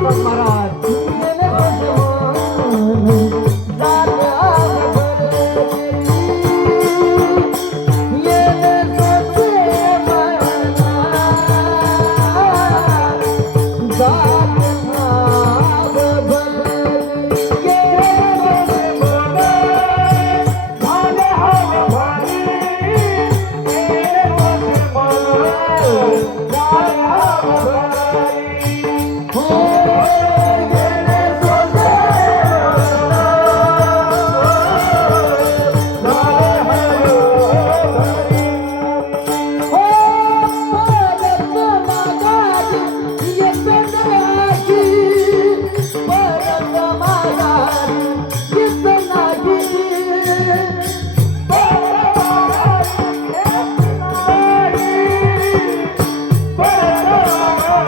Maharaj Yeah.